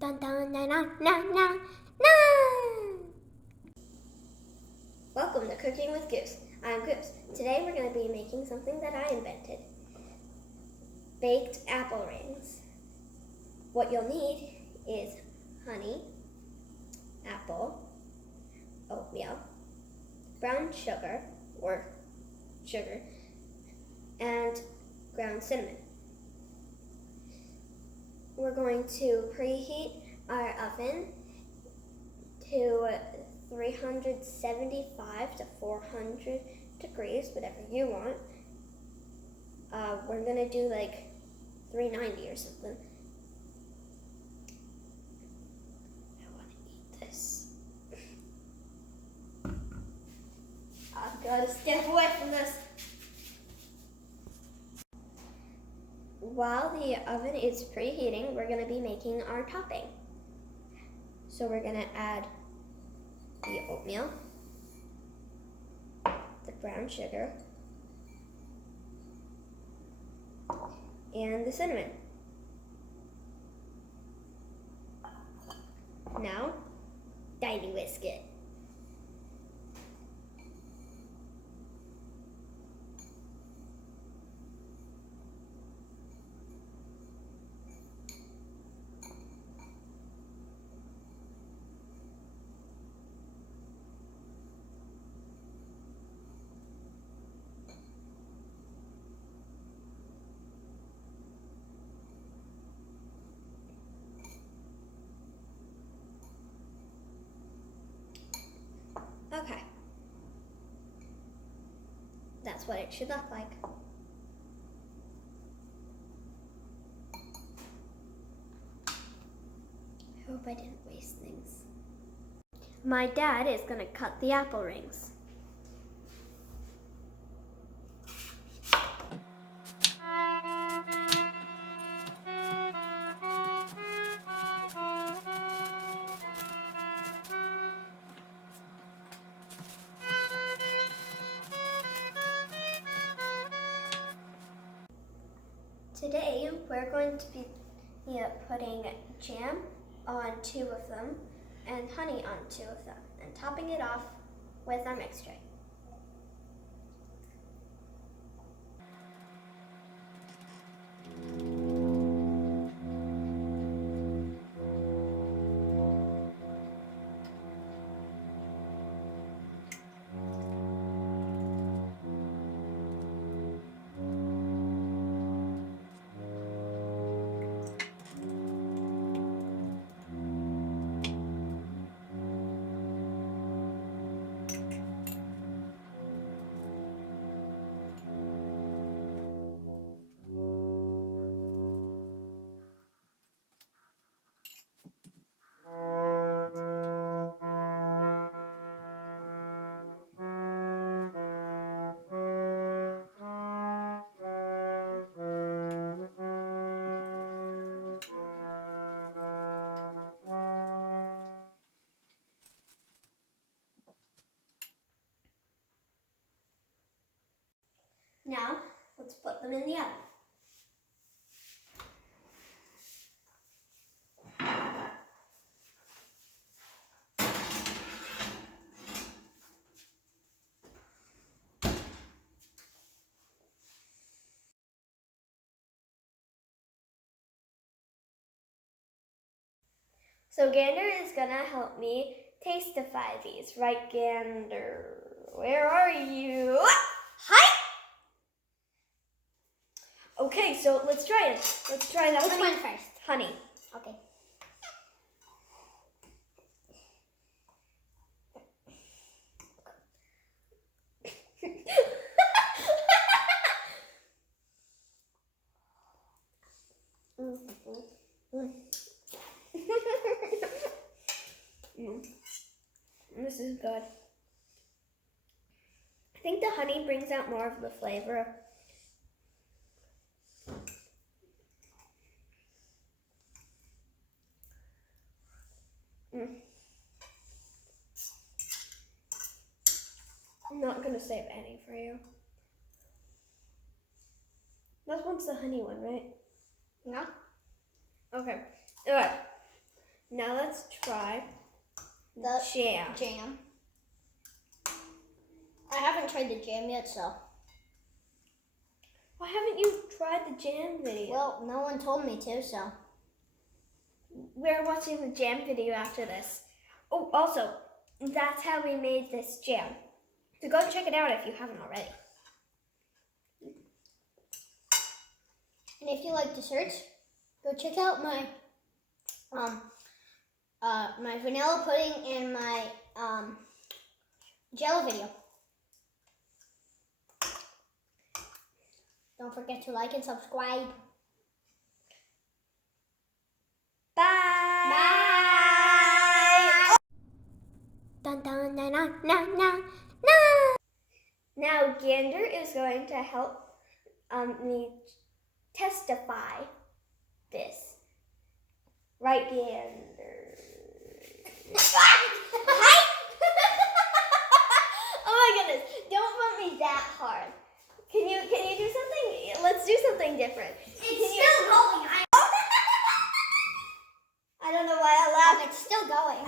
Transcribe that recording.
Dun dun na na na na na. Welcome to Cooking with Goose. I'm Goose. Today we're going to be making something that I invented. Baked apple rings. What you'll need is honey, apple, oatmeal, brown sugar or sugar, and ground cinnamon. We're going to preheat our oven to 375 to 400 degrees, whatever you want. We're gonna do like 390 or something. I want to eat this. I've got to step away from this. While the oven is preheating, we're going to be making our topping. So we're going to add the oatmeal, the brown sugar, and the cinnamon. Now, tiny whisk it. Okay. That's what it should look like. I hope I didn't waste things. My dad is going to cut the apple rings. Today, we're going to be putting jam on 2 of them and honey on 2 of them and topping it off with our mixture. Now, let's put them in the oven. So Gander is gonna help me tastify these, right, Gander? Where are you? Hi! Okay, so let's try it. Let's try the honey. Which one first? Honey. Okay. This is good. I think the honey brings out more of the flavor. I'm not gonna save any for you. That one's the honey one, right? No? Okay. Alright. Now let's try the jam. I haven't tried the jam yet, so. Why haven't you tried the jam video? Well, no one told me to, so. We're watching the jam video after this. Oh, also, that's how we made this jam. So go check it out if you haven't already. And if you like desserts, go check out my my vanilla pudding and my Jello video. Don't forget to like and subscribe. Bye! Bye! Dun, dun, dun, dun, dun, dun. Now Gander is going to help me testify this. Right, Gander? Oh my goodness, don't bump me that hard. Can you do something? Let's do something different. It's still going. I don't know why I laughed. It's still going.